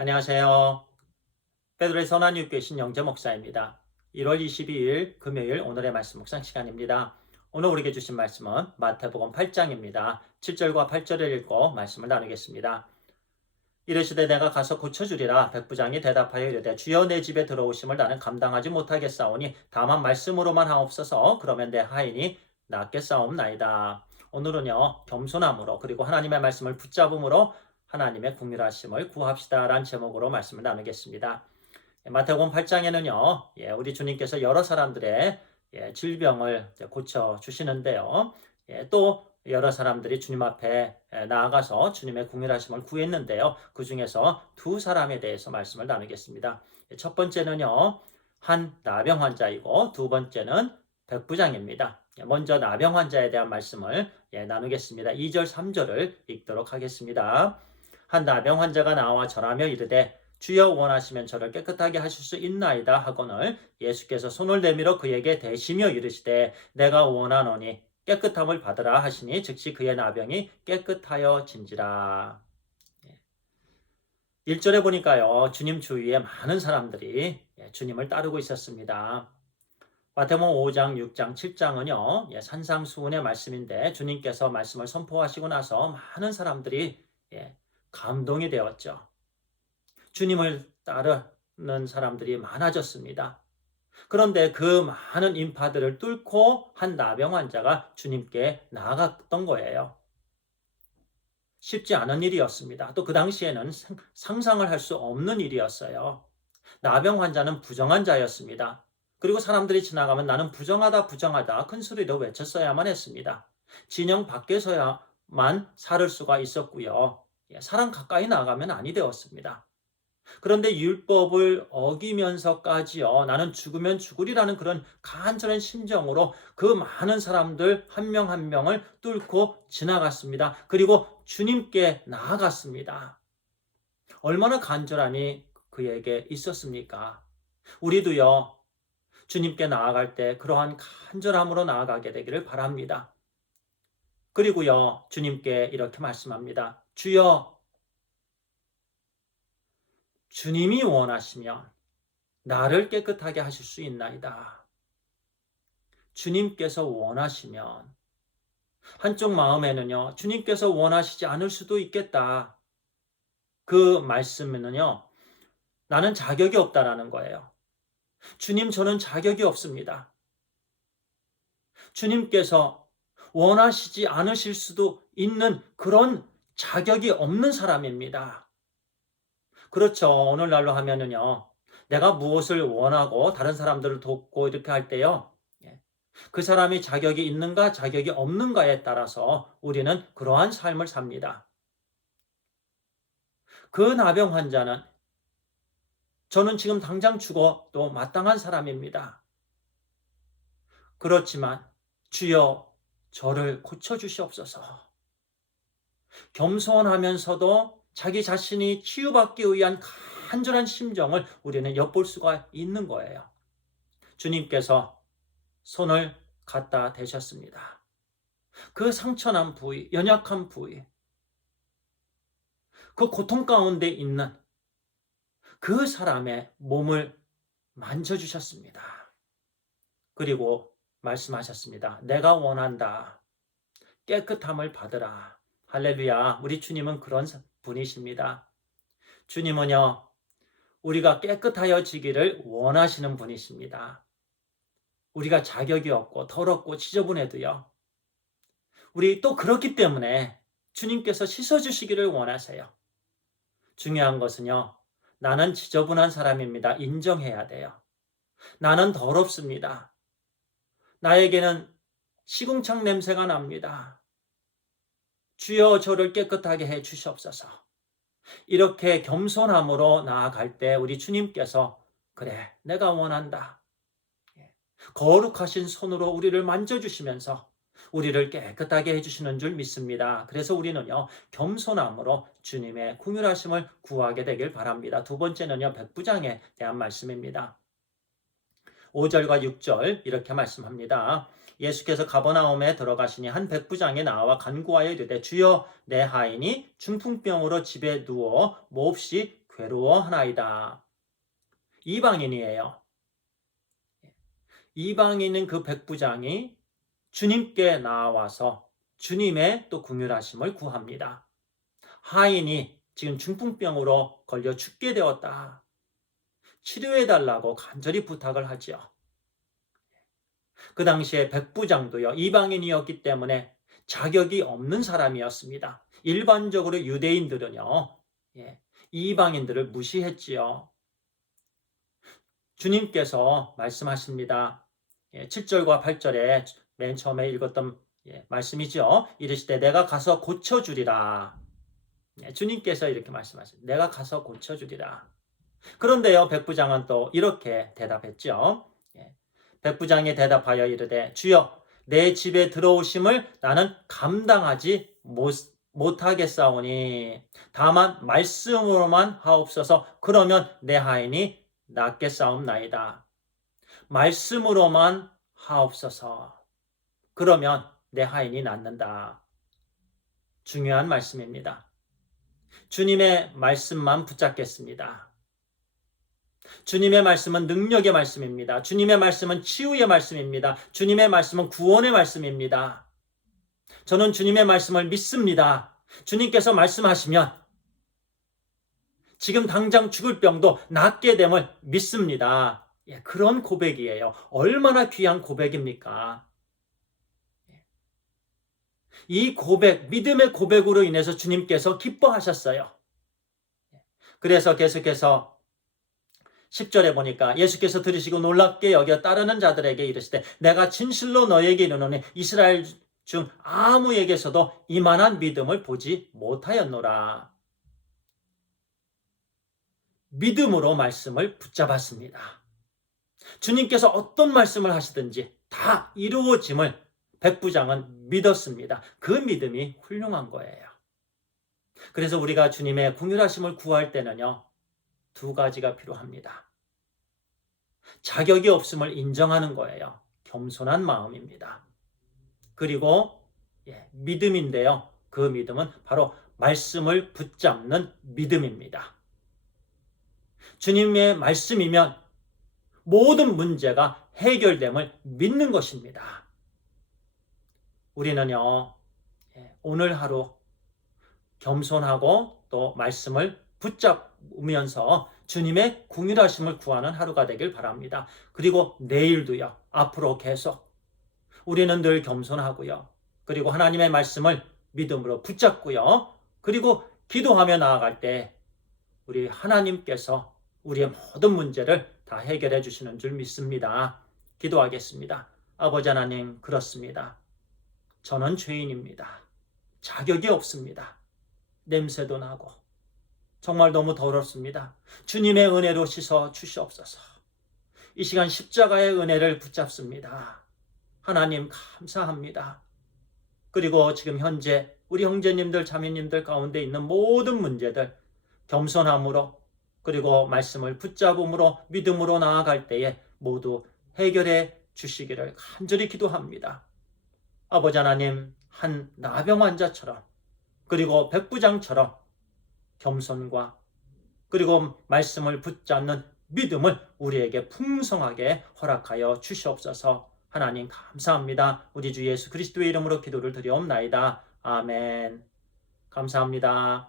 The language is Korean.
안녕하세요. 베드로의 선한유교신 영재 목사입니다. 1월 22일 금요일 오늘의 말씀 묵상 시간입니다. 오늘 우리에게 주신 말씀은 마태복음 8장입니다. 7절과 8절을 읽고 말씀을 나누겠습니다. 이르시되 내가 가서 고쳐주리라. 백부장이 대답하여 이르되 주여 내 집에 들어오심을 나는 감당하지 못하겠사오니 다만 말씀으로만 하옵소서. 그러면 내 하인이 낫겠사옵나이다. 오늘은요 겸손함으로 그리고 하나님의 말씀을 붙잡음으로 하나님의 긍휼하심을 구합시다라는 제목으로 말씀을 나누겠습니다. 마태복음 8장에는요 우리 주님께서 여러 사람들의 질병을 고쳐 주시는데요. 또 여러 사람들이 주님 앞에 나아가서 주님의 긍휼하심을 구했는데요. 그 중에서 두 사람에 대해서 말씀을 나누겠습니다. 첫 번째는요, 한 나병 환자이고 두 번째는 백부장입니다. 먼저 나병 환자에 대한 말씀을 나누겠습니다. 2절, 3절을 읽도록 하겠습니다. 한 나병 환자가 나와 절하며 이르되 주여 원하시면 저를 깨끗하게 하실 수 있나이다 하거늘 예수께서 손을 내밀어 그에게 대시며 이르시되 내가 원하노니 깨끗함을 받으라 하시니 즉시 그의 나병이 깨끗하여진지라. 1절에 보니까요 주님 주위에 많은 사람들이 주님을 따르고 있었습니다. 마태복음 5장, 6장, 7장은요 산상수훈의 말씀인데 주님께서 말씀을 선포하시고 나서 많은 사람들이 감동이 되었죠. 주님을 따르는 사람들이 많아졌습니다. 그런데 그 많은 인파들을 뚫고 한 나병 환자가 주님께 나아갔던 거예요. 쉽지 않은 일이었습니다. 또 그 당시에는 상상을 할 수 없는 일이었어요. 나병 환자는 부정한 자였습니다. 그리고 사람들이 지나가면 나는 부정하다 부정하다 큰 소리로 외쳤어야만 했습니다. 진영 밖에서야만 살을 수가 있었고요. 사람 가까이 나가면 아니 되었습니다. 그런데 율법을 어기면서까지요, 나는 죽으면 죽으리라는 그런 간절한 심정으로 그 많은 사람들 한 명 한 명을 뚫고 지나갔습니다. 그리고 주님께 나아갔습니다. 얼마나 간절함이 그에게 있었습니까? 우리도요, 주님께 나아갈 때 그러한 간절함으로 나아가게 되기를 바랍니다. 그리고요, 주님께 이렇게 말씀합니다. 주여, 주님이 원하시면 나를 깨끗하게 하실 수 있나이다. 주님께서 원하시면 한쪽 마음에는요 주님께서 원하시지 않을 수도 있겠다. 그 말씀에는요 나는 자격이 없다라는 거예요. 주님 저는 자격이 없습니다. 주님께서 원하시지 않으실 수도 있는 그런 자격이 없는 사람입니다. 그렇죠. 오늘날로 하면은요 내가 무엇을 원하고 다른 사람들을 돕고 이렇게 할 때요 그 사람이 자격이 있는가 자격이 없는가에 따라서 우리는 그러한 삶을 삽니다. 그 나병 환자는 저는 지금 당장 죽어도 마땅한 사람입니다. 그렇지만 주여 저를 고쳐주시옵소서. 겸손하면서도 자기 자신이 치유받기 위한 간절한 심정을 우리는 엿볼 수가 있는 거예요. 주님께서 손을 갖다 대셨습니다. 그 상처난 부위, 연약한 부위, 그 고통 가운데 있는 그 사람의 몸을 만져주셨습니다. 그리고 말씀하셨습니다. 내가 원한다. 깨끗함을 받으라. 할렐루야. 우리 주님은 그런 분이십니다. 주님은요, 우리가 깨끗하여지기를 원하시는 분이십니다. 우리가 자격이 없고 더럽고 지저분해도요. 우리 또 그렇기 때문에 주님께서 씻어주시기를 원하세요. 중요한 것은요. 나는 지저분한 사람입니다. 인정해야 돼요. 나는 더럽습니다. 나에게는 시궁창 냄새가 납니다. 주여 저를 깨끗하게 해 주시옵소서. 이렇게 겸손함으로 나아갈 때 우리 주님께서 그래 내가 원한다. 거룩하신 손으로 우리를 만져주시면서 우리를 깨끗하게 해주시는 줄 믿습니다. 그래서 우리는요 겸손함으로 주님의 긍휼하심을 구하게 되길 바랍니다. 두 번째는요 백부장에 대한 말씀입니다. 5절과 6절 이렇게 말씀합니다. 예수께서 가버나움에 들어가시니 한 백부장이 나와 간구하여 이르되 주여 내 하인이 중풍병으로 집에 누워 몹시 괴로워하나이다. 이방인이에요. 이방인인 그 백부장이 주님께 나와서 주님의 또 긍휼하심을 구합니다. 하인이 지금 중풍병으로 걸려 죽게 되었다. 치료해달라고 간절히 부탁을 하지요. 그 당시에 백부장도요, 이방인이었기 때문에 자격이 없는 사람이었습니다. 일반적으로 유대인들은요, 이방인들을 무시했지요. 주님께서 말씀하십니다. 7절과 8절에 맨 처음에 읽었던 말씀이죠. 이르시되 내가 가서 고쳐주리라. 주님께서 이렇게 말씀하십니다. 내가 가서 고쳐주리라. 그런데요, 백부장은 또 이렇게 대답했죠. 백부장이 대답하여 이르되 주여 내 집에 들어오심을 나는 감당하지 못하겠사오니 다만 말씀으로만 하옵소서. 그러면 내 하인이 낫겠사옵나이다. 말씀으로만 하옵소서. 그러면 내 하인이 낫는다. 중요한 말씀입니다. 주님의 말씀만 붙잡겠습니다. 주님의 말씀은 능력의 말씀입니다. 주님의 말씀은 치유의 말씀입니다. 주님의 말씀은 구원의 말씀입니다. 저는 주님의 말씀을 믿습니다. 주님께서 말씀하시면 지금 당장 죽을 병도 낫게 됨을 믿습니다. 그런 고백이에요. 얼마나 귀한 고백입니까? 이 고백, 믿음의 고백으로 인해서 주님께서 기뻐하셨어요. 그래서 계속해서 10절에 보니까 예수께서 들으시고 놀랍게 여겨 따르는 자들에게 이르시되 내가 진실로 너에게 이르노니 이스라엘 중 아무에게서도 이만한 믿음을 보지 못하였노라. 믿음으로 말씀을 붙잡았습니다. 주님께서 어떤 말씀을 하시든지 다 이루어짐을 백부장은 믿었습니다. 그 믿음이 훌륭한 거예요. 그래서 우리가 주님의 긍휼하심을 구할 때는요, 두 가지가 필요합니다. 자격이 없음을 인정하는 거예요. 겸손한 마음입니다. 그리고 믿음인데요. 그 믿음은 바로 말씀을 붙잡는 믿음입니다. 주님의 말씀이면 모든 문제가 해결됨을 믿는 것입니다. 우리는요, 오늘 하루 겸손하고 또 말씀을 붙잡으면서 주님의 긍휼하심을 구하는 하루가 되길 바랍니다. 그리고 내일도요, 앞으로 계속 우리는 늘 겸손하고요. 그리고 하나님의 말씀을 믿음으로 붙잡고요. 그리고 기도하며 나아갈 때 우리 하나님께서 우리의 모든 문제를 다 해결해 주시는 줄 믿습니다. 기도하겠습니다. 아버지 하나님, 그렇습니다. 저는 죄인입니다. 자격이 없습니다. 냄새도 나고 정말 너무 더럽습니다. 주님의 은혜로 씻어 주시옵소서. 이 시간 십자가의 은혜를 붙잡습니다. 하나님 감사합니다. 그리고 지금 현재 우리 형제님들 자매님들 가운데 있는 모든 문제들 겸손함으로 그리고 말씀을 붙잡음으로 믿음으로 나아갈 때에 모두 해결해 주시기를 간절히 기도합니다. 아버지 하나님, 한 나병 환자처럼 그리고 백부장처럼 겸손과 그리고 말씀을 붙잡는 믿음을 우리에게 풍성하게 허락하여 주시옵소서. 하나님 감사합니다. 우리 주 예수 그리스도의 이름으로 기도를 드리옵나이다. 아멘. 감사합니다.